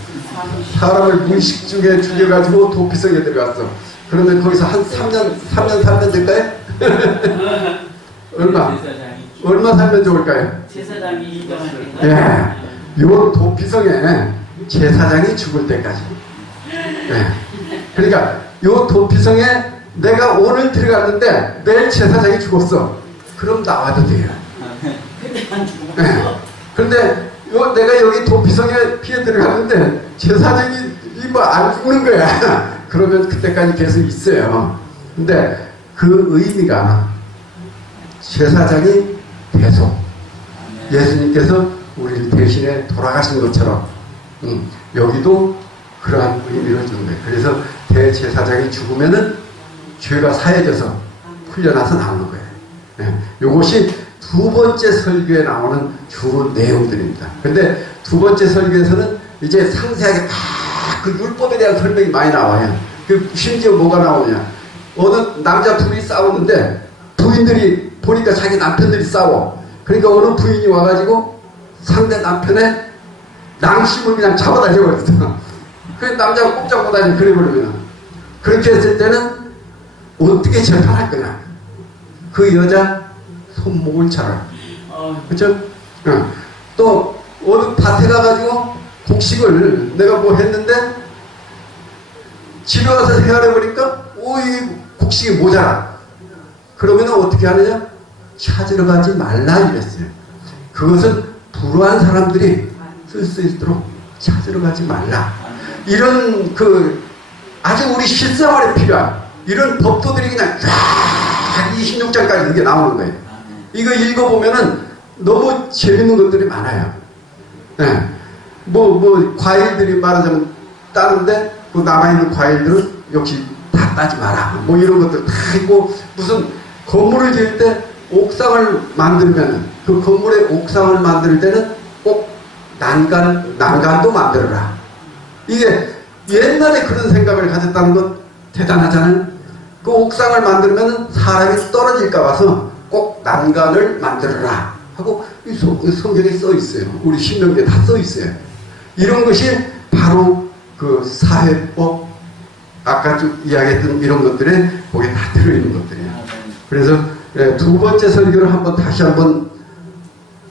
사람을 무의식 중에 죽여가지고 도피성에 들어갔어. 그러면 거기서 한 3년 살면 될까요? 얼마 살면 좋을까요? 제사장이 인정할 때까지. 예. 요 도피성에 제사장이 죽을 때까지. 예. 그러니까 요 도피성에 내가 오늘 들어갔는데 내일 제사장이 죽었어. 그럼 나와도 돼요. 예. 그런데 내가 여기 도피성에 피해 들어갔는데 제사장이 뭐 안 죽는 거야. 그러면 그때까지 계속 있어요. 근데 그 의미가 제사장이 계속 예수님께서 우리를 대신에 돌아가신 것처럼 여기도 그러한 의미를 주는 거예요. 그래서 대제사장이 죽으면은 죄가 사해져서 풀려나서 나오는 거예요. 네. 이것이 두 번째 설교에 나오는 주로 내용들입니다. 근데 두 번째 설교에서는 이제 상세하게 다 그 율법에 대한 설명이 많이 나와요. 그 심지어 뭐가 나오냐. 어느 남자 둘이 싸우는데 부인들이 보니까 자기 남편들이 싸워. 그러니까 어느 부인이 와가지고 상대 남편의 낭심을 그냥 잡아다녀버렸어. 그래서 남자가 꼼짝 못하니 그래버리면 그렇게 했을 때는 어떻게 재판할 거냐. 그 여자 손목을 잡아. 그렇죠? 또 어느 밭에 가가지고 곡식을 내가 뭐 했는데 집에 와서 헤아려보니까 이 곡식이 모자라. 그러면 어떻게 하느냐? 찾으러 가지 말라 이랬어요. 그것은 불우한 사람들이 쓸 수 있도록 찾으러 가지 말라. 이런 아주 우리 실생활에 필요한 이런 법도들이 그냥 쫙 26장까지 이게 나오는 거예요. 이거 읽어보면은 너무 재밌는 것들이 많아요. 네. 과일들이 말하자면 따는데 그 남아있는 과일들은 역시 다 따지 마라. 뭐 이런 것들 다 있고, 무슨 건물을 지을 때 옥상을 만들면 그 건물의 옥상을 만들 때는 꼭 난간도 만들어라. 이게 옛날에 그런 생각을 가졌다는 건 대단하잖아요. 그 옥상을 만들면 사람이 떨어질까 봐서 꼭 난간을 만들어라 하고 성경에 써 있어요. 우리 신명기에 다 써 있어요. 이런 것이 바로 그 사회법, 아까 쭉 이야기했던 이런 것들에 거기에 다 들어있는 것들이에요. 그래서 두 번째 설교를 다시 한번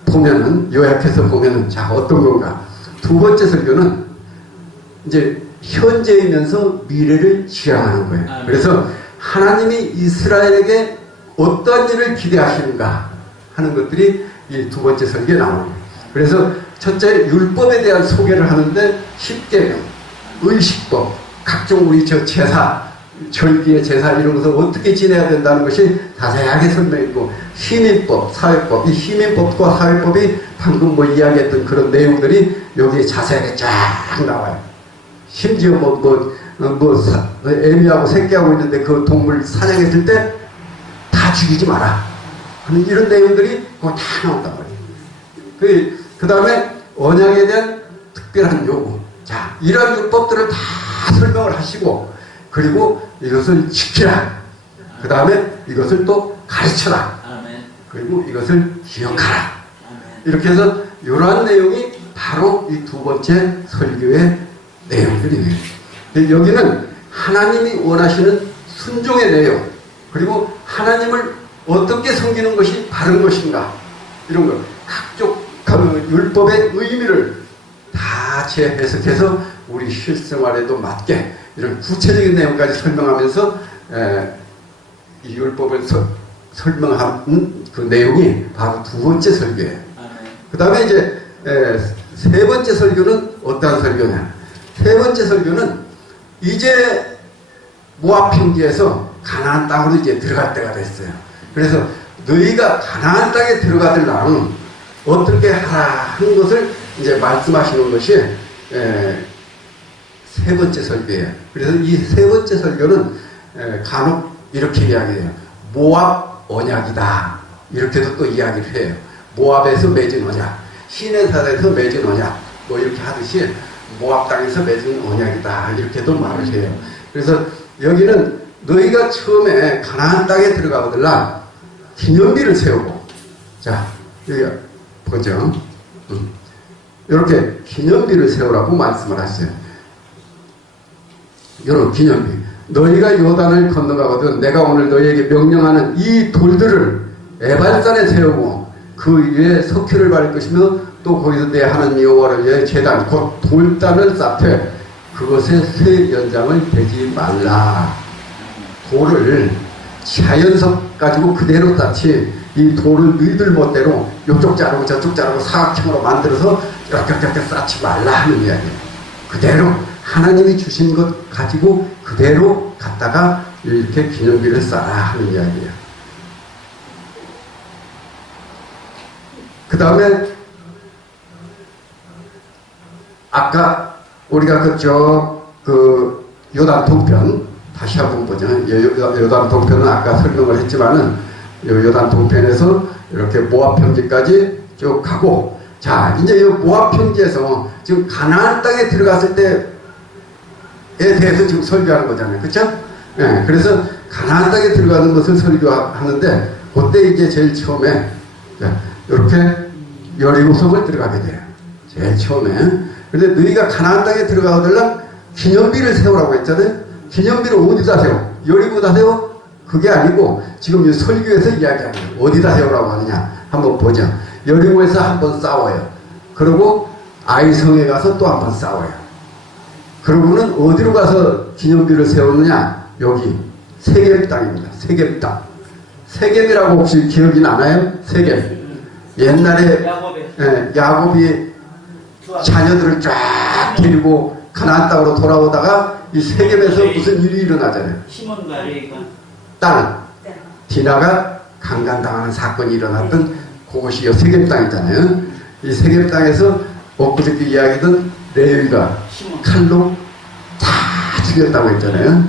보면은, 요약해서 보면은, 자, 어떤 건가. 두 번째 설교는 이제 현재이면서 미래를 지향하는 거예요. 그래서 하나님이 이스라엘에게 어떤 일을 기대하시는가 하는 것들이 이 두 번째 설교에 나오는 거예요. 그래서 첫째, 율법에 대한 소개를 하는데 10계명, 의식법, 각종 우리 제사, 절기의 제사 이런 것을 어떻게 지내야 된다는 것이 자세하게 설명했고, 시민법, 사회법, 이 시민법과 사회법이 방금 이야기했던 그런 내용들이 여기에 자세하게 쫙 나와요. 심지어 애미하고 새끼하고 있는데 그 동물 사냥했을 때 다 죽이지 마라 하는 이런 내용들이 거기 다 나온단 말이에요. 그 다음에 언약에 대한 특별한 요구. 자, 이런 율법들을 다 설명을 하시고, 그리고 이것을 지키라. 그 다음에 이것을 또 가르쳐라. 그리고 이것을 기억하라. 이렇게 해서 이러한 내용이 바로 이 두 번째 설교의 내용들이에요. 여기는 하나님이 원하시는 순종의 내용, 그리고 하나님을 어떻게 섬기는 것이 바른 것인가, 이런 것, 각종 율법의 의미를 다 재해석해서 우리 실생활에도 맞게 이런 구체적인 내용까지 설명하면서 이 율법을 설명한 그 내용이 바로 두 번째 설교예요. 그 다음에 이제 세 번째 설교는 어떠한 설교냐? 세 번째 설교는 이제 모압 평지에서 가나안 땅으로 이제 들어갈 때가 됐어요. 그래서 너희가 가나안 땅에 들어가들랑 어떻게 하라 하는 것을 이제 말씀하시는 것이 세 번째 설교예요. 그래서 이 세 번째 설교는 간혹 이렇게 이야기해요. 모압 언약이다. 이렇게도 또 이야기를 해요. 모압에서 맺은 언약, 시내산에서 맺은 언약, 뭐 이렇게 하듯이 모압 땅에서 맺은 언약이다. 이렇게도 말을 해요. 그래서 여기는 너희가 처음에 가나안 땅에 들어가거들라 기념비를 세우고, 자 여기 보죠. 이렇게 기념비를 세우라고 말씀을 하세요. 이런 기념비. 너희가 요단을 건너가거든 내가 오늘 너희에게 명령하는 이 돌들을 에발산에 세우고 그 위에 석회를 바를 것이며 또 거기서 내 하나님 여호와를 위해 제단 곧 돌단을 쌓되 그것에 새 연장을 대지 말라. 돌을 자연석 가지고 그대로 쌓지 이 돌을 너희들 멋대로 요쪽 자르고 저쪽 자르고 사각형으로 만들어서 이렇게 쌓지 말라 하는 이야기예요. 그대로 하나님이 주신 것 가지고 그대로 갖다가 이렇게 기념비를 쌓아 하는 이야기예요. 그 다음에 아까 우리가 그 요단 동편 다시 한번 보죠. 요단 동편은 아까 설명을 했지만은 요단 동편에서 이렇게 모압 평지까지 쭉 가고, 자 이제 이 모압 평지에서 지금 가나안 땅에 들어갔을 때에 대해서 지금 설교하는 거잖아요. 그렇죠? 네, 그래서 가나안 땅에 들어가는 것을 설교하는데 그때 이제 제일 처음에 이렇게 여리고성을 들어가게 돼요. 제일 처음에. 근데 너희가 가나안 땅에 들어가거들랑 기념비를 세우라고 했잖아요. 기념비를 어디다 세워? 여리고다 세워? 그게 아니고 지금 이 설교에서 이야기하는 거예요. 어디다 세우라고 하느냐 한번 보죠. 여리고에서 한번 싸워요. 그리고 아이성에 가서 또 한번 싸워요. 그러고는 어디로 가서 기념비를 세우느냐? 여기 세겜 땅입니다. 세겜 땅. 세겜이라고 혹시 기억이 나나요? 세겜. 옛날에 야곱이 자녀들을 쫙 데리고 가나안 땅으로 돌아오다가 이 세겜에서 무슨 일이 일어나잖아요. 시몬과 레위가 딸 디나가 강간당하는 사건이 일어났던 그곳이 세겜 땅이잖아요. 이 세겜 땅에서 엊그저께 이야기던 레위가 칼로 다 죽였다고 했잖아요.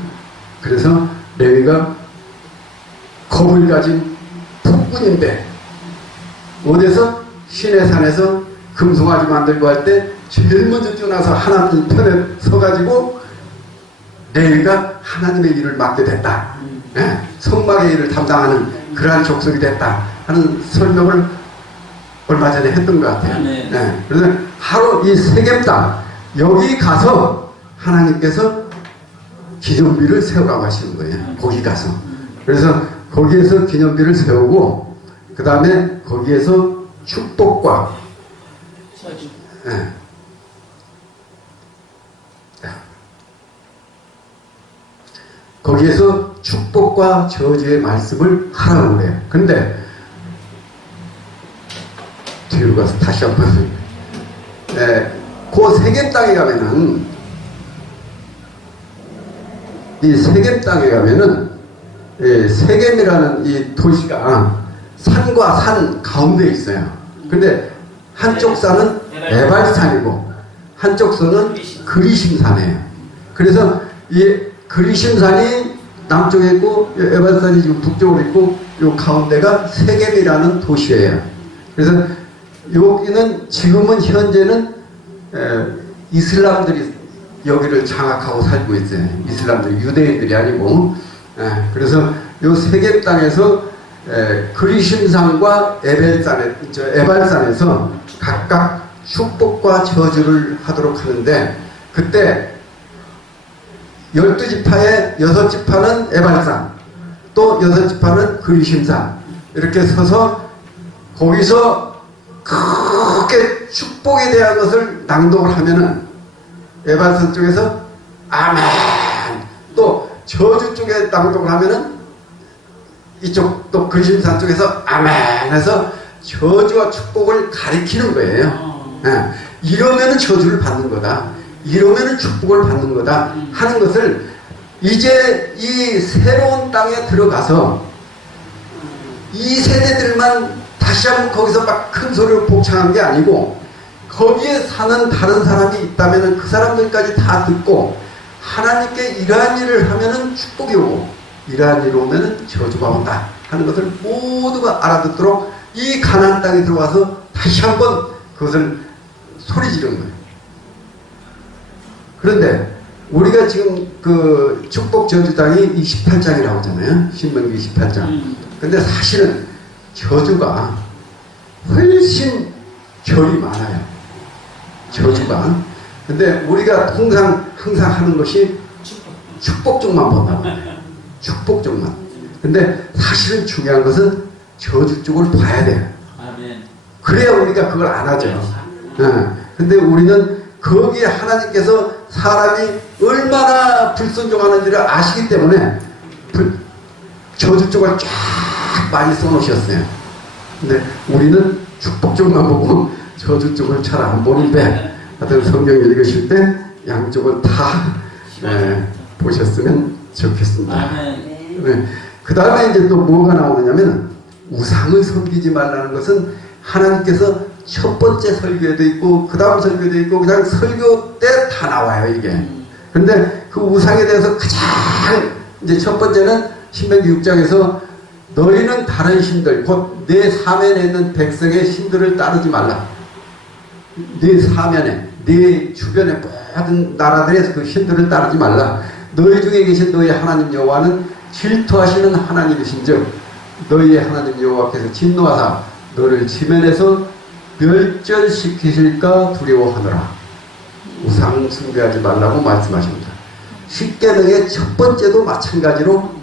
그래서 레위가 겁을 가진 폭군인데 어디서 시내산에서 금송아지 만들고 할 때 제일 먼저 뛰어나서 하나님 편에 서가지고 레위가 하나님의 일을 맡게 됐다. 예? 성막의 일을 담당하는 그러한 족속이 됐다 하는 설명을 얼마 전에 했던 것 같아요. 예. 그래서 하루 이 세겜 땅 여기 가서 하나님께서 기념비를 세우라고 하시는 거예요. 거기 가서. 그래서 거기에서 기념비를 세우고 그 다음에 거기에서 축복과 거기에서 축복과 저주의 말씀을 하라고 그래요. 근데 뒤로 가서 다시 한번 그 세겜 땅에 가면은 이 세겜 땅에 가면은 세겜이라는 이 도시가 산과 산 가운데 있어요. 근데 한쪽 산은 에발산이고 한쪽 산은 그리심산이에요. 그래서 이 그리심산이 남쪽에 있고 에발산이 지금 북쪽으로 있고 요 가운데가 세겜이라는 도시예요. 그래서 여기는 지금은 현재는 이슬람들이 여기를 장악하고 살고 있어요. 이슬람들, 유대인들이 아니고. 그래서 요 세겜 땅에서 그리심산과 에발산에서 각각 축복과 저주를 하도록 하는데 그때 12지파의 6지파는 에발산, 또 6지파는 그리심산 이렇게 서서 거기서 크게 축복에 대한 것을 낭독을 하면은 에발산 쪽에서 아멘, 또 저주 쪽에 낭독을 하면은 이쪽 또 근심산 쪽에서 아멘 해서 저주와 축복을 가리키는 거예요. 예. 이러면은 저주를 받는 거다. 이러면은 축복을 받는 거다 하는 것을 이제 이 새로운 땅에 들어가서 이 세대들만 다시 한번 거기서 막 큰 소리로 복창한 게 아니고 거기에 사는 다른 사람이 있다면 그 사람들까지 다 듣고 하나님께 이러한 일을 하면은 축복이 오고 이러한 일이 오면은 저주가 온다 하는 것을 모두가 알아듣도록 이 가나안 땅에 들어와서 다시 한번 그것을 소리 지른 거예요. 그런데 우리가 지금 그 축복 저주장이 28장이라고 하잖아요. 신명기 28장. 근데 사실은 저주가 훨씬 결이 많아요. 저주가. 근데 우리가 항상 하는 것이 축복 쪽만 본단 말이에요. 축복 쪽만. 근데 사실은 중요한 것은 저주 쪽을 봐야 돼요. 그래야 우리가 그걸 안 하죠. 근데 우리는 거기에 하나님께서 사람이 얼마나 불순종하는지를 아시기 때문에 저주 쪽을 쫙 많이 써놓으셨어요. 근데 우리는 축복 쪽만 보고 저주 쪽을 잘 안 보는데 하여튼 성경 읽으실 때 양쪽을 다 보셨으면 좋겠습니다. 네. 그 다음에 이제 또 뭐가 나오느냐면 우상을 섬기지 말라는 것은 하나님께서 첫 번째 설교에도 있고 그 다음 설교도 있고 그냥 설교 때 다 나와요 이게. 근데 그 우상에 대해서 가장 이제 첫 번째는 신명기 6장에서 너희는 다른 신들 곧 내 사면에 있는 백성의 신들을 따르지 말라. 네 사면에 네 주변의 모든 나라들의 그 신들을 따르지 말라. 너희 중에 계신 너희 하나님 여호와는 질투하시는 하나님이신즉 너희의 하나님 여호와께서 진노하사 너를 지면에서 멸절시키실까 두려워하노라. 우상 숭배하지 말라고 말씀하십니다. 십계명의 첫 번째도 마찬가지로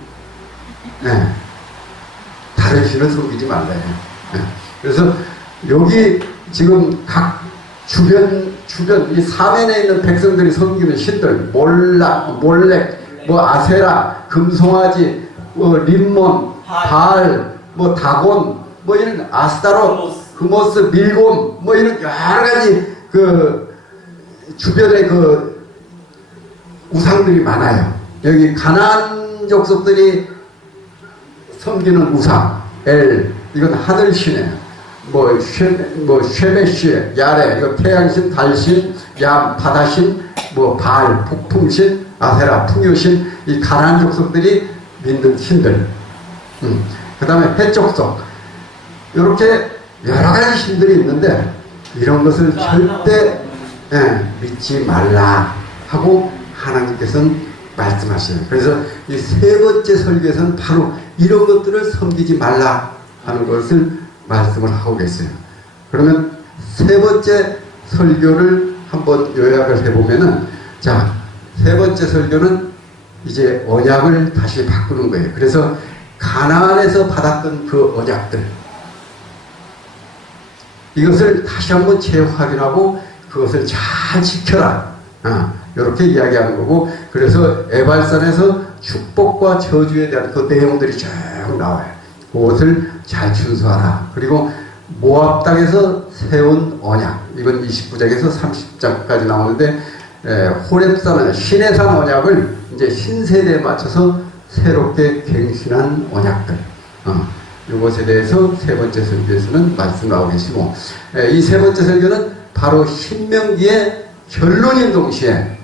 다른 신을 섬기지 말래요. 그래서 여기 지금 각 주변 이 사면에 있는 백성들이 섬기는 신들 몰렉, 뭐 아세라, 금송아지, 뭐 림몬, 바알, 뭐 다곤, 뭐 이런 아스타롯, 그모스, 밀곰, 뭐 이런 여러 가지 그 주변에 그 우상들이 많아요. 여기 가나안 족속들이 섬기는 우상, 이건 하늘신이에요. 쉐메시, 야레, 이거 태양신, 달신, 얌, 바다신, 바알, 폭풍신, 아세라, 풍요신, 이 가나안 족속들이 믿는 신들. 그 다음에 해족속. 이렇게 여러 가지 신들이 있는데, 이런 것을 절대 믿지 말라 하고 하나님께서는 말씀하셔요. 그래서 이 세 번째 설교에서는 바로 이런 것들을 섬기지 말라 하는 것을 말씀을 하고 계세요. 그러면 세 번째 설교를 한번 요약을 해보면은, 자, 세 번째 설교는 이제 언약을 다시 바꾸는 거예요. 그래서 가나안에서 받았던 그 언약들, 이것을 다시 한번 재확인하고 그것을 잘 지켜라. 이렇게 이야기하는 거고, 그래서 에발산에서 축복과 저주에 대한 그 내용들이 쭉 나와요. 그것을 잘 준수하라. 그리고 모압 땅에서 세운 언약, 이건 29장에서 30장까지 나오는데, 호렙산, 시내산 언약을 이제 신세대에 맞춰서 새롭게 갱신한 언약들, 이것에 대해서 세 번째 설교에서는 말씀 나오고 계시고, 이 세 번째 설교는 바로 신명기의 결론인 동시에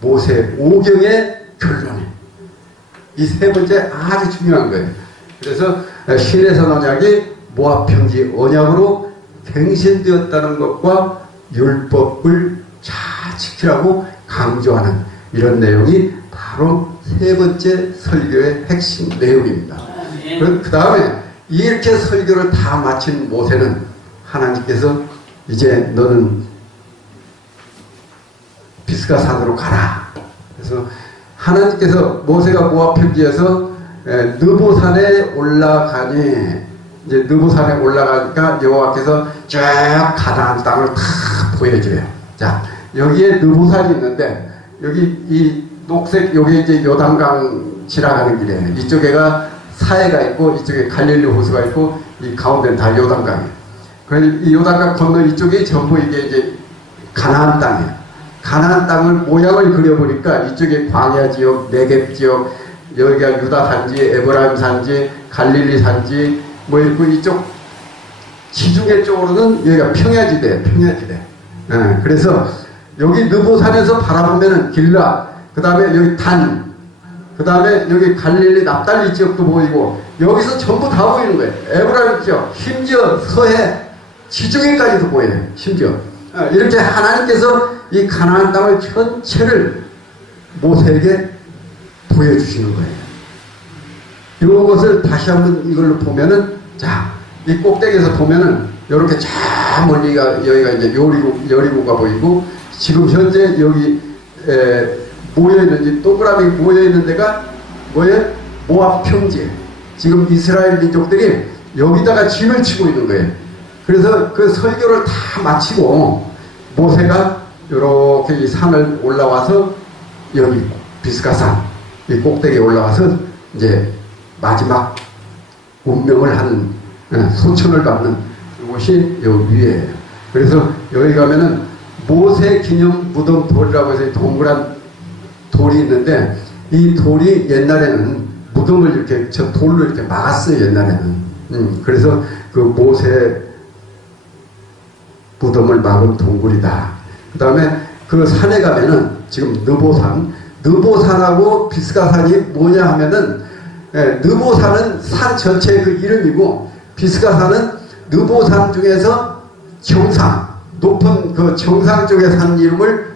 모세 오경의 결론이에요. 이 세 번째 아주 중요한 거예요. 그래서 시내산 언약이 모압 평지 언약으로 갱신되었다는 것과 율법을 잘 지키라고 강조하는 이런 내용이 바로 세 번째 설교의 핵심 내용입니다. 그 다음에 이렇게 설교를 다 마친 모세는 하나님께서 이제 너는 비스가 산으로 가라. 그래서 하나님께서 모세가 모압 평지에서 느보산에 올라가니, 이제 느보산에 올라가니까 여호와께서 쭉 가나안 땅을 다 보여줘요. 자, 여기에 느보산이 있는데, 여기 이 녹색, 요게 이제 요단강 지나가는 길이에요. 이쪽에가 사해가 있고 이쪽에 갈릴리 호수가 있고 이 가운데는 다 요단강이에요. 그래서 이 요단강 건너 이쪽이 전부 이게 이제 가나안 땅이에요. 가나안 땅을 모양을 그려보니까 이쪽에 광야 지역, 네겝 지역, 여기가 유다 산지, 에브라임 산지, 갈릴리 산지 뭐 있고 이쪽 지중해 쪽으로는 여기가 평야지대, 평야지대. 예, 그래서 여기 느보산에서 바라보면은 길라, 그 다음에 여기 단, 그 다음에 여기 갈릴리 납달리 지역도 보이고 여기서 전부 다 보이는 거예요. 에브라임 지역, 심지어 서해 지중해까지도 보여요. 심지어 이렇게 하나님께서 이 가나안 땅을 전체를 모세에게 보여주시는 거예요. 이것을 다시 한번 이걸로 보면은, 자, 이 꼭대기에서 보면은 이렇게 저 멀리가 여기가 이제 여리고가 보이고 지금 현재 여기 모여있는 이 동그라미 모여있는 데가 뭐예요? 모압 평지. 지금 이스라엘 민족들이 여기다가 진을 치고 있는 거예요. 그래서 그 설교를 다 마치고 모세가 이렇게 이 산을 올라와서 여기 비스가산 이 꼭대기에 올라와서 이제 마지막 운명을 하는 소천을 받는 곳이 여기 위에예요. 그래서 여기 가면은 모세 기념 무덤 돌이라고 해서 동그란 돌이 있는데 이 돌이 옛날에는 무덤을 이렇게 저 돌로 이렇게 막았어요. 옛날에는. 그래서 그 모세 무덤을 막은 동굴이다. 그 다음에 그 산에 가면은 지금 느보산하고 비스가산이 뭐냐 하면은 느보산은 산 전체의 그 이름이고 비스가산은 느보산 중에서 정상, 높은 그 정상 쪽에 산 이름을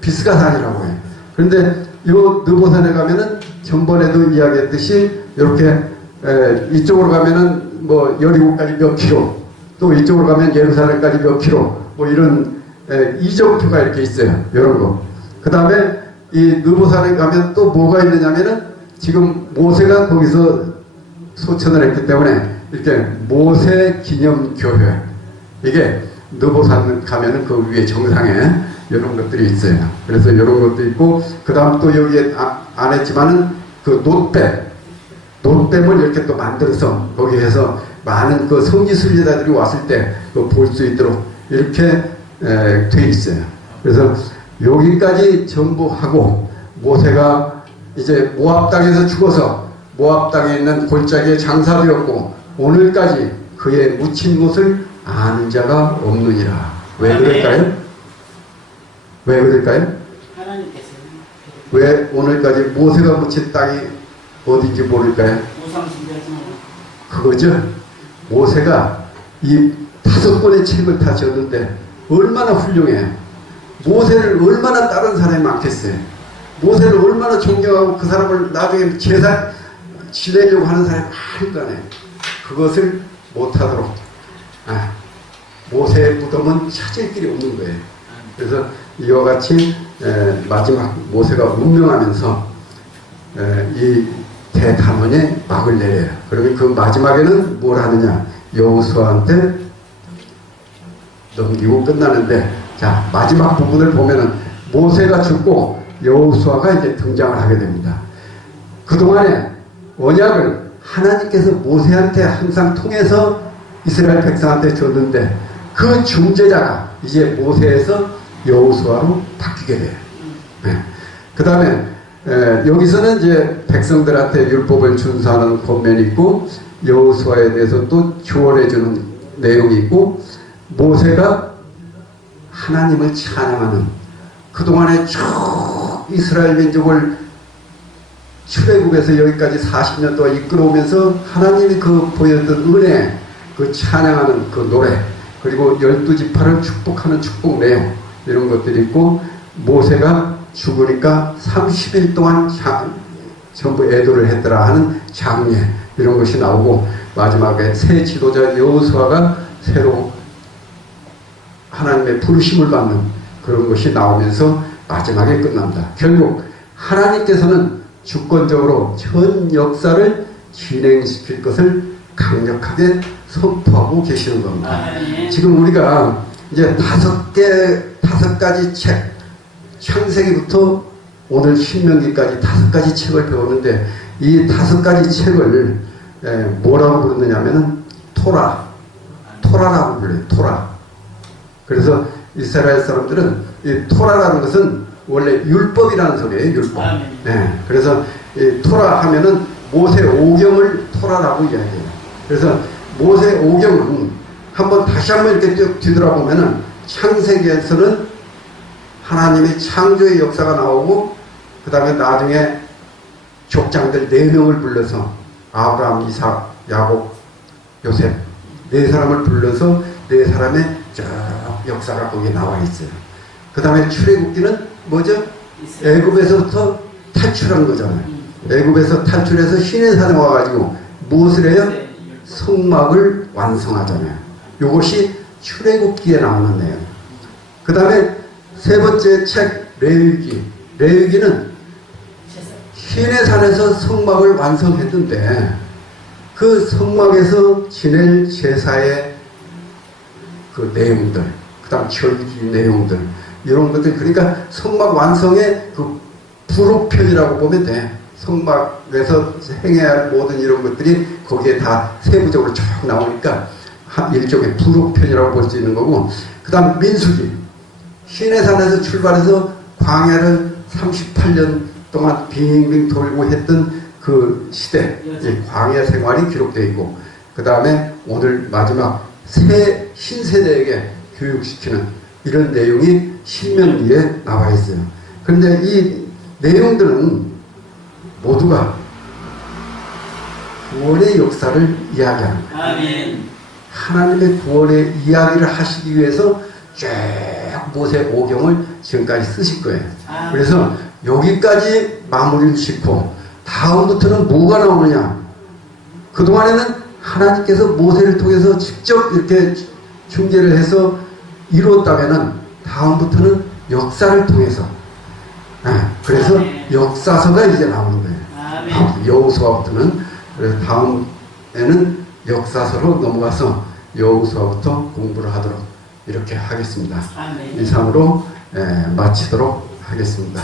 비스가산이라고 해요. 그런데 요 느보산에 가면은 전번에도 이야기했듯이 이렇게 이쪽으로 가면은 뭐 여리고까지 몇 킬로, 또 이쪽으로 가면 예루살렘까지 몇 킬로, 뭐 이런 이정표가 이렇게 있어요. 이런 거. 그 다음에 이 느보산에 가면 또 뭐가 있느냐면은 지금 모세가 거기서 소천을 했기 때문에 이렇게 모세 기념 교회, 이게 느보산 가면은 그 위에 정상에 이런 것들이 있어요. 그래서 이런 것도 있고, 그 다음 또 여기에 안 했지만은 그 노댐을 이렇게 또 만들어서 거기에서 많은 그 성지 순례자들이 왔을 때 볼 수 있도록 이렇게 돼 있어요. 그래서 여기까지 전부 하고 모세가 이제 모압 땅에서 죽어서 모압 땅에 있는 골짜기에 장사되었고 오늘까지 그의 묻힌 곳을 아는 자가 없느니라. 왜 그럴까요? 왜 그럴까요? 왜 오늘까지 모세가 묻힌 땅이 어딘지 모를까요? 그거죠. 모세가 이 5권의 책을 다 적는데 얼마나 훌륭해. 모세를 얼마나 다른 사람이 많겠어요. 모세를 얼마나 존경하고 그 사람을 나중에 제사 지내려고 하는 사람이 많을 거 아니에요. 그것을 못하도록 모세의 무덤은 찾을 길이 없는 거예요. 그래서 이와 같이 마지막 모세가 운명하면서 이 대탐원에 막을 내려요. 그러면 그 마지막에는 뭘 하느냐? 여호수아한테 넘기고 끝나는데, 자, 마지막 부분을 보면은 모세가 죽고 여호수아가 이제 등장을 하게 됩니다. 그동안에 언약을 하나님께서 모세한테 항상 통해서 이스라엘 백성한테 줬는데 그 중재자가 이제 모세에서 여호수아로 바뀌게 돼요. 그 다음에 여기서는 이제 백성들한테 율법을 준수하는 권면이 있고 여호수아에 대해서 또 조언해 주는 내용이 있고, 모세가 하나님을 찬양하는, 그동안에 쭉 이스라엘 민족을 출애굽에서 여기까지 40년 동안 이끌어오면서 하나님이 그 보였던 은혜, 그 찬양하는 그 노래, 그리고 12지파를 축복하는 축복 내용, 이런 것들이 있고, 모세가 죽으니까 30일 동안 전부 애도를 했더라 하는 장례, 이런 것이 나오고, 마지막에 새 지도자 여호수아가 새로 하나님의 부르심을 받는 그런 것이 나오면서 마지막에 끝납니다. 결국 하나님께서는 주권적으로 전 역사를 진행시킬 것을 강력하게 선포하고 계시는 겁니다. 지금 우리가 이제 5가지 책, 창세기부터 오늘 신명기까지 5가지 책을 배우는데 이 5가지 책을 뭐라고 부르느냐면은 토라라고 불러요. 토라. 그래서 이스라엘 사람들은 이 토라라는 것은 원래 율법이라는 소리예요. 율법. 그래서 이 토라 하면은 모세 오경을 토라라고 이야기해요. 그래서 모세 오경은 다시 한번 이렇게 쭉 뒤돌아보면은 창세기에서는 하나님의 창조의 역사가 나오고, 그 다음에 나중에 족장들 4명을 불러서 아브라함, 이삭, 야곱, 요셉 4사람을 불러서 4사람의 쭉 역사가 거기에 나와 있어요. 그 다음에 출애굽기는 뭐죠? 애굽에서부터 탈출한 거잖아요. 애굽에서 탈출해서 시내산에 와가지고 무엇을 해요? 성막을 완성하잖아요. 이것이 출애굽기에 나오는 내용. 그 다음에 세 번째 책 레위기. 레위기는 시내산에서 성막을 완성했는데 그 성막에서 지낼 제사의 그 내용들, 그 다음 절기 내용들, 이런 것들, 그러니까 성막 완성의 그 부록편이라고 보면 돼. 성막에서 행해야 할 모든 이런 것들이 거기에 다 세부적으로 쭉 나오니까 일종의 부록편이라고 볼 수 있는 거고, 그 다음 민수기. 시내산에서 출발해서 광야를 38년 동안 빙빙 돌고 했던 그 시대, 광야 생활이 기록되어 있고, 그 다음에 오늘 마지막 신세대에게 교육시키는 이런 내용이 신명기에 나와 있어요. 그런데 이 내용들은 모두가 구원의 역사를 이야기하는 거예요. 아멘. 하나님의 구원의 이야기를 하시기 위해서 쭉 모세 오경을 지금까지 쓰실 거예요. 그래서 여기까지 마무리를 짓고 다음부터는 뭐가 나오느냐. 그동안에는 하나님께서 모세를 통해서 직접 이렇게 중재를 해서 이루었다면은 다음부터는 역사를 통해서, 그래서 역사서가 이제 나오는 거예요. 여호수아부터는. 그래서 다음에는 역사서로 넘어가서 여호수아부터 공부를 하도록 이렇게 하겠습니다. 이상으로 마치도록 하겠습니다.